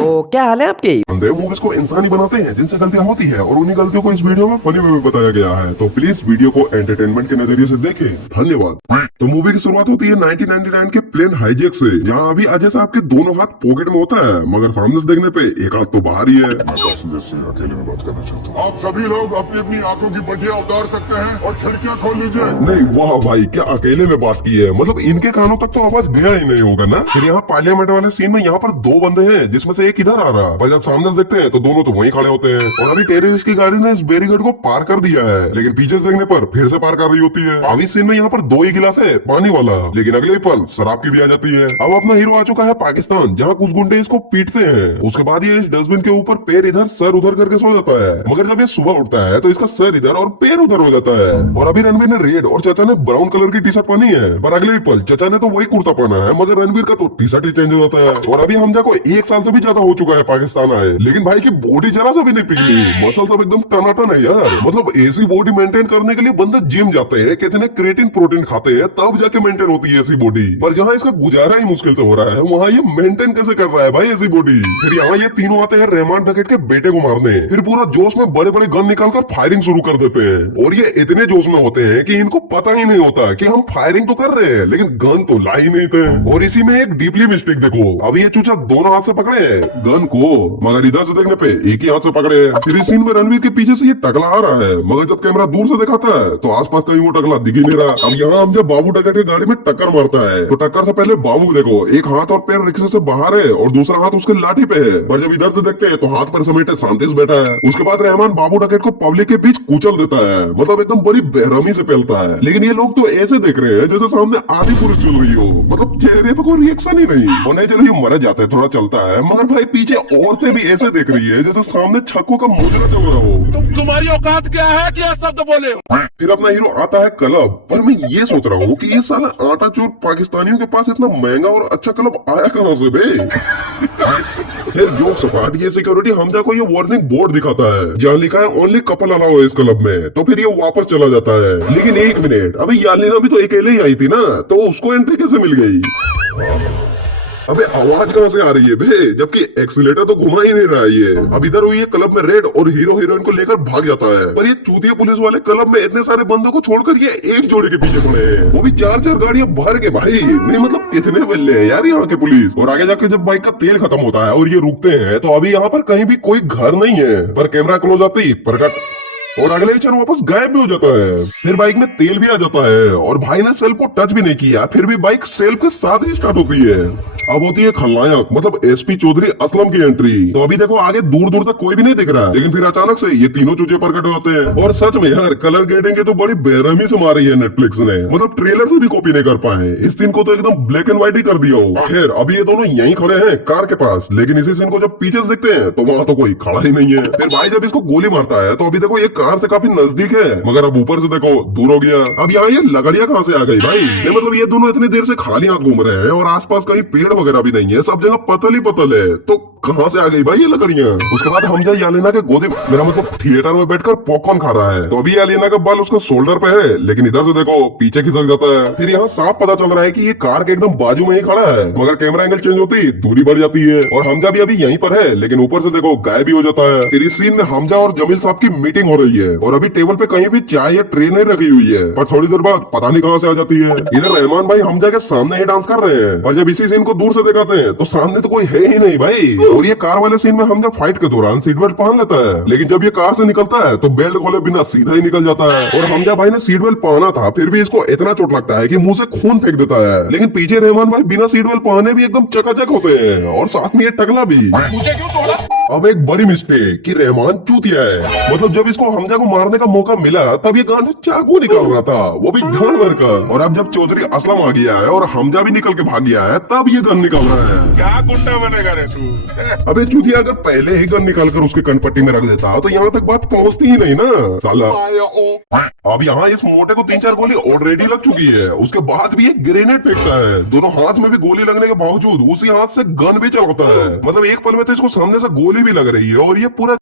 तो क्या हाल है आपके? मूवीज को इंसान ही बनाते हैं जिनसे गलतियां होती है और उन्हीं गलतियों को इस वीडियो में फनी वे में बताया गया है। तो प्लीज वीडियो को एंटरटेनमेंट के नजरिए से देखें। धन्यवाद। तो मूवी की शुरुआत होती है 1999 के प्लेन हाईजैक से, जहां अभी अजय साहब के दोनों हाथ पॉकेट में होता है, मगर सामने से देखने पे एक हाथ तो बाहर ही है। मैं 10 मिनट से अकेले में बात करना चाहता हूँ। आप सभी लोग अपनी अपनी आंखों की बटिया उतार सकते हैं और खिड़कियाँ खोल लीजिए। नहीं वाह भाई, क्या अकेले में बात की है, मतलब इनके कानों तक तो आवाज गया ही नहीं होगा ना। फिर यहाँ पार्लियामेंट वाले सीन में यहाँ पर दो बंदे हैं, जिसमें से एक इधर आ रहा, पर जब सामने से देखते हैं तो दोनों तो वहीं खड़े होते हैं। और अभी टेररिस्ट की गाड़ी ने इस बैरिकेड को पार कर दिया है, लेकिन पीछे से देखने पर फिर से पार कर रही होती है। अब इस सीन में यहाँ पर दो ही गिलास है पानी वाला, लेकिन अगले ही पल शराब की भी आ जाती है। अब अपना हीरो आ चुका है पाकिस्तान, जहाँ कुछ गुंडे इसको पीटते हैं। उसके बाद ये इस डस्टबिन के ऊपर पैर इधर सर उधर करके सो जाता है, मगर जब ये सुबह उठता है तो इसका सर इधर और पैर उधर हो जाता है। और अभी रणवीर ने रेड और चाचा ने ब्राउन कलर की टी शर्ट पहनी है, पर अगले ही पल चाचा ने तो वही कुर्ता पहना है, मगर रणवीर का तो टी शर्ट ही चेंज हो जाता है। और अभी हमजा को 1 साल से भी ज्यादा हो चुका है पाकिस्तान आए, लेकिन भाई की बॉडी जरा सा भी नहीं पिघली, मसल सब एकदम टनाटन है यार। मतलब ऐसी बॉडी मेंटेन करने के लिए बंदे जिम जाते हैं, कितने क्रिएटिन प्रोटीन खाते हैं, तब जाके मेंटेन होती है ऐसी बॉडी। पर जहाँ इसका गुजारा ही मुश्किल से हो रहा है, वहाँ ये मेंटेन कैसे कर रहा है भाई ऐसी बॉडी। फिर यहाँ ये तीनों आते हैं रहमान डकैत के बेटे को मारने, फिर पूरा जोश में बड़े बड़े गन निकालकर फायरिंग शुरू कर देते हैं। और ये इतने जोश में होते हैं कि इनको पता ही नहीं होता कि हम फायरिंग तो कर रहे हैं, लेकिन गन तो ला ही नहीं थे। और इसी में एक डीपली मिस्टेक देखो, अभी ये चूचा दोनों हाथ से पकड़े है गन को, मगर इधर से देखने पे एक ही हाथ से पकड़े। फिर इस सीन में रणवीर के पीछे से ये टकला आ रहा है, मगर जब कैमरा दूर से दिखाता है तो आसपास कहीं वो टकला दिख ही नहीं रहा। अब यहाँ हम जब बाबू डकैत की गाड़ी में टक्कर मारता है, तो टक्कर से पहले बाबू देखो एक हाथ और पैर रिक्शे से बाहर है और दूसरा हाथ उसके लाठी पे है। पर जब इधर से देखते हैं तो हाथ पर समेटे शांति से बैठा है। उसके बाद रहमान बाबू डकैत को पब्लिक के बीच कुचल देता है, मतलब एकदम बड़ी बेरहमी से फैलता है। लेकिन ये लोग तो ऐसे देख रहे हैं जैसे सामने आधी पुरुष चल रही हो, मतलब चेहरे पे कोई रिएक्शन ही नहीं। और नहीं चलो ये मर जाता है, थोड़ा चलता है, मगर भाई पीछे औरतें भी ऐसे देख रही है जैसे सामने छक्कों का मुजरा चल रहा हो। तुम्हारी औकात क्या है, क्या शब्द बोले हो? फिर अपना हीरो आता है क्लब, पर मैं ये सोच रहा हूँ कि ये साला आटा चोर पाकिस्तानियों के पास इतना महंगा और अच्छा क्लब आया कहाँ से बे। फिर जोक सपाट, ये सिक्योरिटी हमजा को ये वार्निंग बोर्ड दिखाता है, जहाँ लिखा है ओनली कपल अलाउ है इस क्लब में। तो फिर ये वापस चला जाता है। लेकिन एक मिनट, अभी यालिना भी तो अकेले ही आई थी ना, तो उसको एंट्री कैसे मिल गई? अबे आवाज कहाँ से आ रही है बे, जबकि एक्सीलेटर तो घुमा ही नहीं रहा है ये। अब इधर हुई है क्लब में रेड और हीरो हीरोइन को लेकर भाग जाता है, पर ये चूतिया पुलिस वाले क्लब में इतने सारे बंदों को छोड़कर ये एक जोड़े के पीछे पड़े हैं, वो भी 4-4 गाड़ियां भर के भाई। नहीं मतलब कितने बल्ले हैं यार यहाँ के पुलिस। और आगे जाके जब बाइक का तेल खत्म होता है और ये रुकते हैं, तो अभी यहाँ पर कहीं भी कोई घर नहीं है, पर कैमरा क्लोज आते ही प्रकट और अगले क्षण वापस गायब भी हो जाता है। फिर बाइक में तेल भी आ जाता है और भाई ने सेल्फ को टच भी नहीं किया, फिर भी बाइक सेल्फ के साथ ही स्टार्ट होती है। अब होती है खलनायक मतलब एसपी चौधरी असलम की एंट्री। तो अभी देखो आगे दूर दूर तक कोई भी नहीं दिख रहा, लेकिन फिर अचानक से ये तीनों चूचे प्रकट होते हैं। और सच में यार कलर ग्रेडिंग के तो बड़ी बेरहमी से मारी है नेटफ्लिक्स ने, मतलब ट्रेलर से भी कॉपी नहीं कर पाए। इस सीन को तो एकदम ब्लैक एंड व्हाइट ही कर दिया हो। खैर अभी ये दोनों यहीं खड़े हैं कार के पास, लेकिन इसी सीन को जब पीछे से देखते हैं तो वहाँ तो कोई खड़ा ही नहीं है। फिर भाई जब इसको गोली मारता है तो अभी देखो ये कार से काफी नजदीक है, मगर अब ऊपर से देखो दूर हो गया। अब यहाँ ये लगड़िया कहाँ से आ गई भाई? नहीं मतलब ये दोनों इतनी देर से खाली हाथ घूम रहे हैं और आसपास कहीं पेड़ वगैरह भी नहीं है, सब जगह पतल ही पतल है, तो कहाँ से आ गई भाई ये लकड़ियाँ? उसके बाद हमजा यालिना के गोदे मेरा मतलब थिएटर में बैठकर पॉपकॉर्न खा रहा है, तो अभी यालिना का बाल उसका शोल्डर पे है, लेकिन इधर से देखो पीछे खिसक जाता है। फिर यहाँ साफ पता चल रहा है कि ये कार के एकदम बाजू में ही खड़ा है, मगर कैमरा एंगल चेंज होती दूरी बढ़ जाती है और हमजा भी अभी यहीं पर है, लेकिन ऊपर से देखो गायब भी हो जाता है। फिर इस सीन में हमजा और जमील साहब की मीटिंग हो रही है और अभी टेबल पे कहीं भी चाय या ट्रे नहीं रखी हुई है, पर थोड़ी देर बाद पता नहीं कहाँ से आ जाती है। इधर रहमान भाई हमजा के सामने ही डांस कर रहे हैं, और जब इसी सीन को दूर से दिखाते हैं तो सामने तो कोई है ही नहीं भाई। और ये कार वाले सीन में हमजा फाइट के दौरान सीट बेल्ट पहन लेता है, लेकिन जब ये कार से निकलता है तो बेल्ट खोले बिना सीधा ही निकल जाता है। और हमजा भाई ने सीट बेल्ट पहना था, फिर भी इसको इतना चोट लगता है कि मुंह से खून फेंक देता है। लेकिन पीछे रहमान भाई बिना सीट बेल्ट पहने भी एकदम चकाचक होते हैं, और साथ में ये टकला भी। मुझे क्यों तोड़ा? अब एक बड़ी मिस्टेक कि रहमान चूतिया है, मतलब जब इसको हमजा को मारने का मौका मिला तब ये गांड चाकू निकाल रहा था, वो भी जानवर का। और अब जब चौधरी असलम आ गया है और हमजा भी निकल के भाग गया है, तब ये गन निकाल रहा है। क्या गुंडा बनेगा रे तू? अबे चूतिया अगर पहले ही गन निकाल कर उसके कनपट्टी में रख देता तो यहाँ तक बात पहुँचती ही नहीं ना साला। अब यहाँ इस मोटे को 3-4 गोली ऑलरेडी लग चुकी है, उसके बाद भी एक ग्रेनेड फेंकता है। दोनों हाथ में भी गोली लगने के बावजूद उसी हाथ से गन भी चलाता है, मतलब एक पल में तो इसको सामने से गोली भी लग रही है और ये पूरा